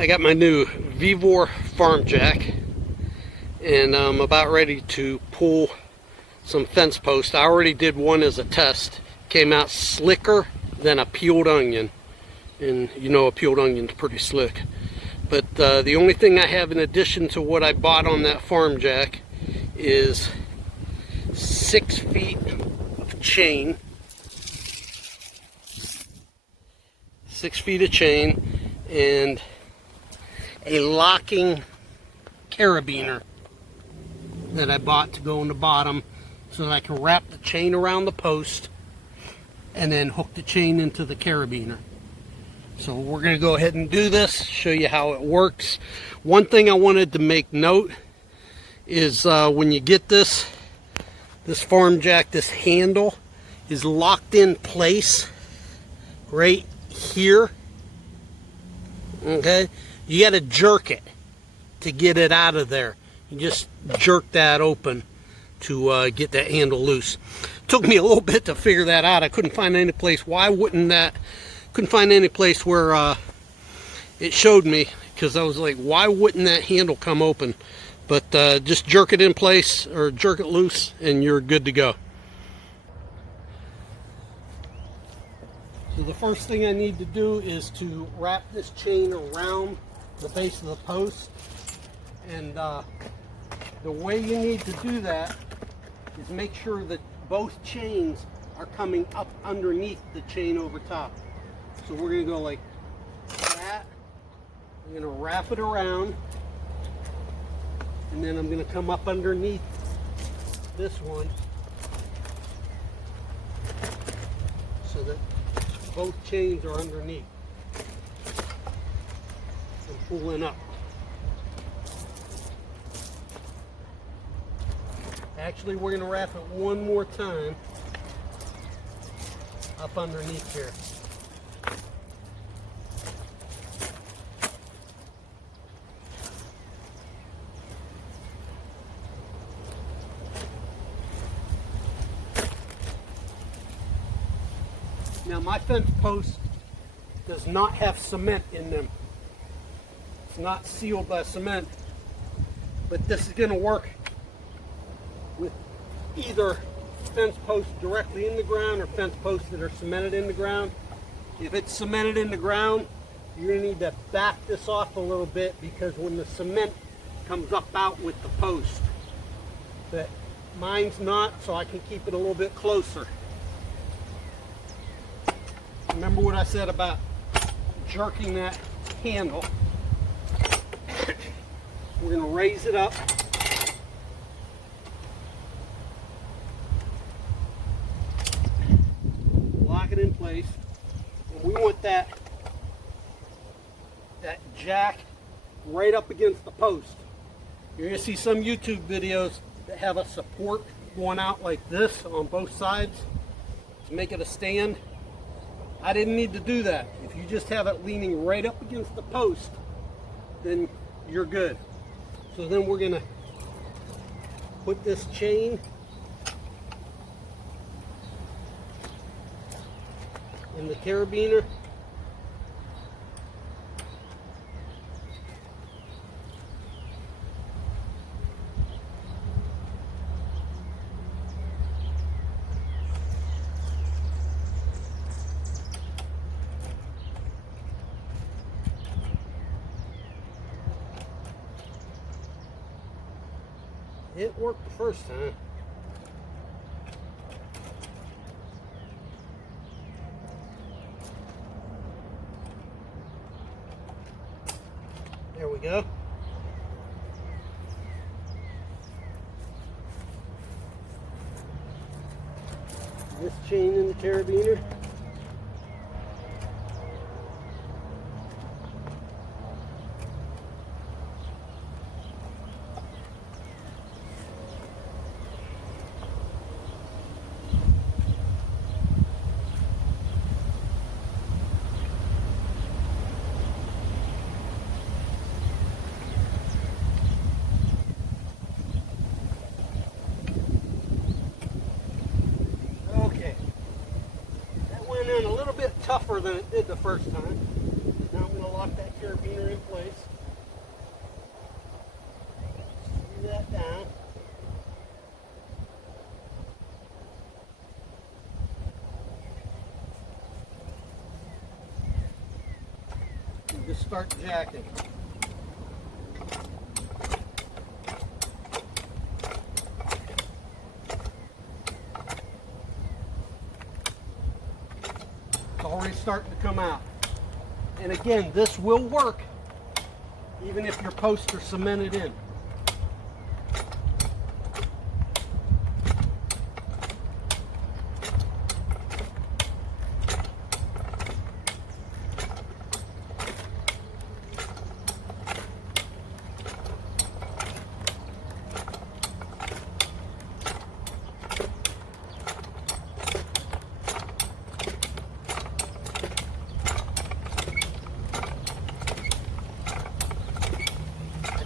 I got my new VEVOR farm jack, and I'm about ready to pull some fence posts. I already did one as a test. Came out slicker than a peeled onion, and you know a peeled onion's pretty slick. But the only thing I have in addition to what I bought on that farm jack is 6 feet of chain. 6 feet of chain and a locking carabiner that I bought to go in the bottom so that I can wrap the chain around the post and then hook the chain into the carabiner. So we're going to go ahead and do this, show you how it works. One thing I wanted to make note is when you get this farm jack, this handle is locked in place right here. Okay, you got to jerk it to get it out of there. You just jerk that open to get that handle loose. Took me a little bit to figure that out. I couldn't find any place. Why wouldn't that? Couldn't find any place where it showed me, because I was like, why wouldn't that handle come open? But just jerk it in place or jerk it loose and you're good to go. So the first thing I need to do is to wrap this chain around the base of the post. And the way you need to do that is make sure that both chains are coming up underneath the chain over top. So we're going to go like that. I'm going to wrap it around. And then I'm going to come up underneath this one so that both chains are underneath and pulling up. Actually, we're going to wrap it one more time up underneath here. Now my fence post does not have cement in them. It's not sealed by cement, but this is going to work with either fence posts directly in the ground or fence posts that are cemented in the ground. If it's cemented in the ground, you're going to need to back this off a little bit, because when the cement comes up out with the post, but mine's not, so I can keep it a little bit closer. Remember what I said about jerking that handle. We're going to raise it up. Lock it in place. And we want that jack right up against the post. You're going to see some YouTube videos that have a support going out like this on both sides to make it a stand. I didn't need to do that. If you just have it leaning right up against the post, then you're good. So then we're going to put this chain in the carabiner. It worked the first time. There we go. This chain in the carabiner. tougher than it did the first time. Now I'm going to lock that carabiner in place. Screw that down. And just start jacking. It's already starting to come out. And again, this will work even if your posts are cemented in.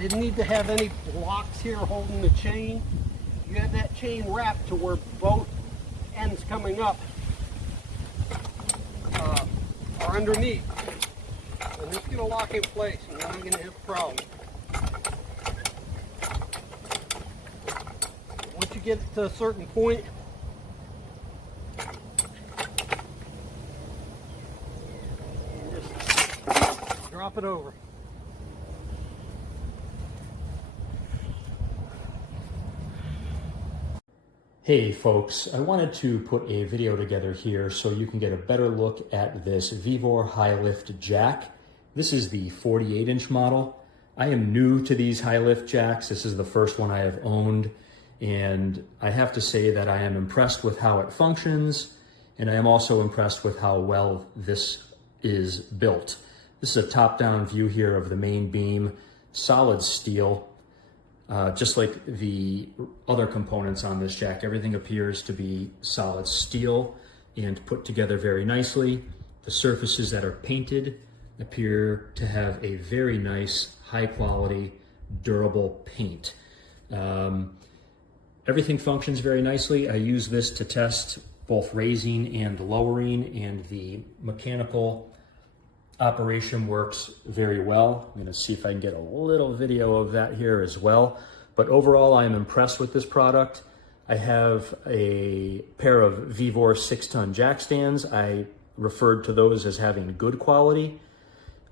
Didn't need to have any blocks here holding the chain. You have that chain wrapped to where both ends coming up are underneath. And it's going to lock in place and you're not going to have a problem. Once you get to a certain point, you just drop it over. Hey folks, I wanted to put a video together here so you can get a better look at this VEVOR high lift jack. This is the 48-inch model. I am new to these high lift jacks. This is the first one I have owned, and I have to say that I am impressed with how it functions, and I am also impressed with how well this is built. This is a top-down view here of the main beam, solid steel. Just like the other components on this jack, everything appears to be solid steel and put together very nicely. The surfaces that are painted appear to have a very nice, high quality, durable paint. Everything functions very nicely. I use this to test both raising and lowering, and the mechanical operation works very well. I'm going to see if I can get a little video of that here as well. But overall, I am impressed with this product. I have a pair of VEVOR 6-ton jack stands. I referred to those as having good quality.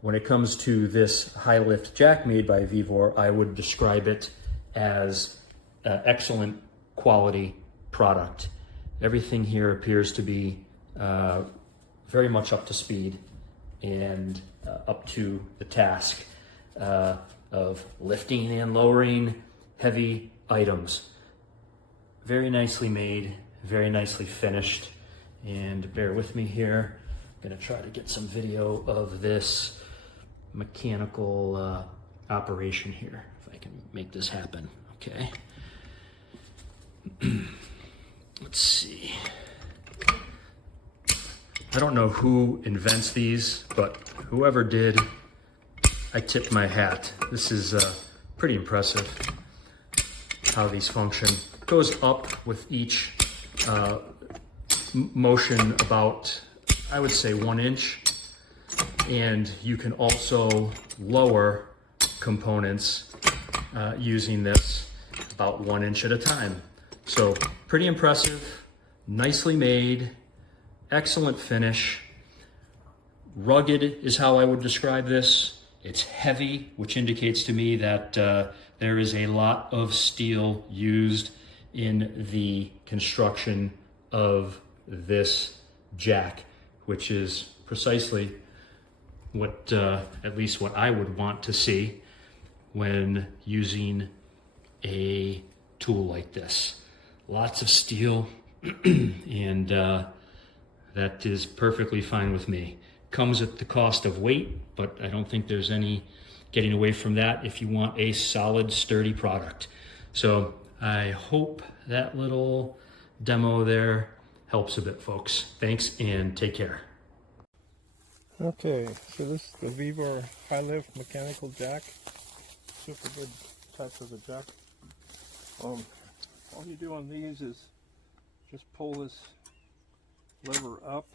When it comes to this high lift jack made by VEVOR, I would describe it as excellent quality product. Everything here appears to be very much up to speed and up to the task of lifting and lowering heavy items. Very nicely made, very nicely finished, and bear with me here. I'm gonna try to get some video of this mechanical operation here, if I can make this happen, okay? Let's see. I don't know who invents these, but whoever did, I tip my hat. This is pretty impressive how these function. It goes up with each motion about, I would say, 1 inch. And you can also lower components using this about 1 inch at a time. So pretty impressive, nicely made, excellent finish. Rugged is how I would describe this. It's heavy, which indicates to me that there is a lot of steel used in the construction of this jack, which is precisely what, at least what I would want to see when using a tool like this. Lots of steel, and that is perfectly fine with me. Comes at the cost of weight, but I don't think there's any getting away from that if you want a solid, sturdy product. So I hope that little demo there helps a bit, folks. Thanks and take care. Okay, so this is the VEVOR high lift mechanical jack. Super good type of a jack. All you do on these is just pull this lever up,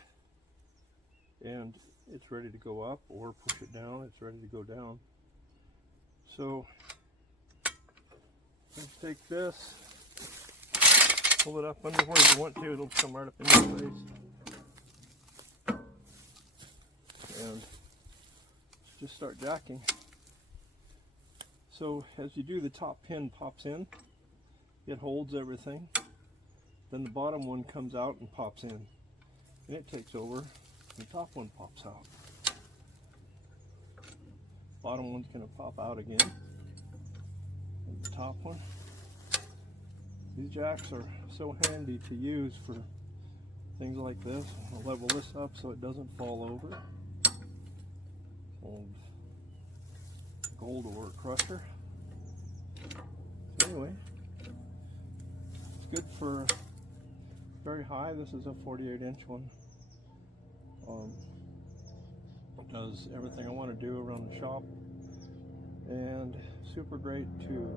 and it's ready to go up, or push it down, it's ready to go down. So let's take this, pull it up under where you want to, it'll come right up in your face. And let's just start jacking. So as you do, the top pin pops in, it holds everything. Then the bottom one comes out and pops in, and it takes over, and the top one pops out. Bottom one's going to pop out again, and the top one. These jacks are so handy to use for things like this. I'll level this up so it doesn't fall over. Old gold ore crusher. So anyway, it's good for very high. This is a 48-inch one. It does everything I want to do around the shop, and super great to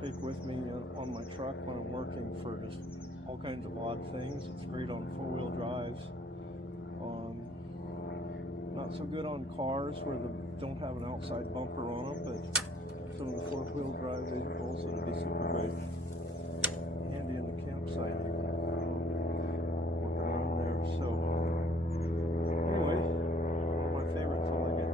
take with me on my truck when I'm working for just all kinds of odd things. It's great on four-wheel drives. Not so good on cars where they don't have an outside bumper on them, but some of the four-wheel drive vehicles, it'd be super great. Handy in the campsite, working around there. So anyway, one of my favorites, I like it.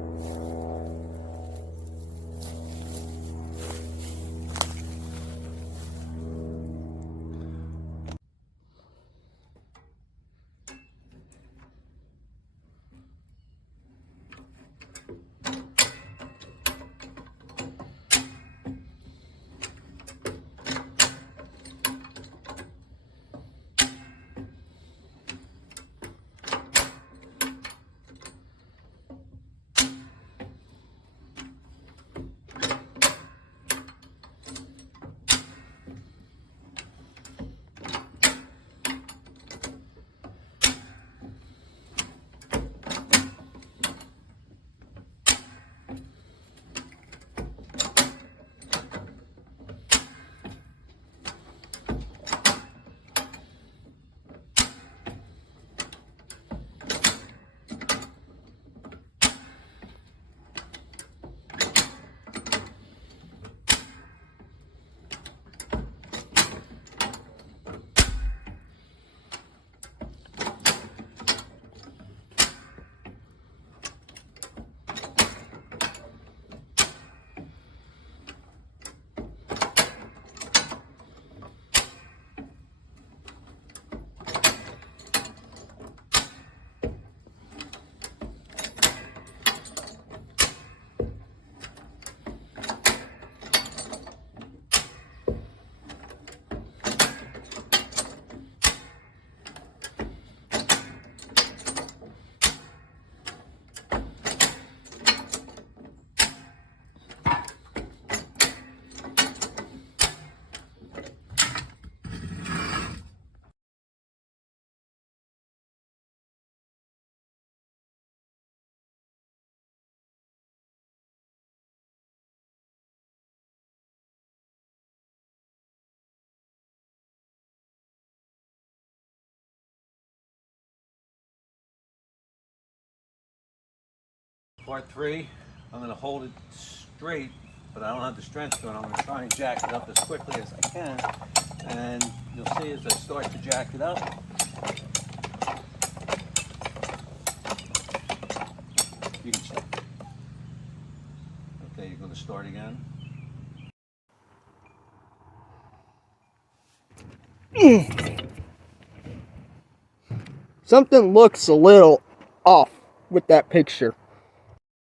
Part 3, I'm going to hold it straight, but I don't have the strength to it. I'm going to try and jack it up as quickly as I can, and you'll see as I start to jack it up, you can stop. Okay, you're going to start again. Something looks a little off with that picture.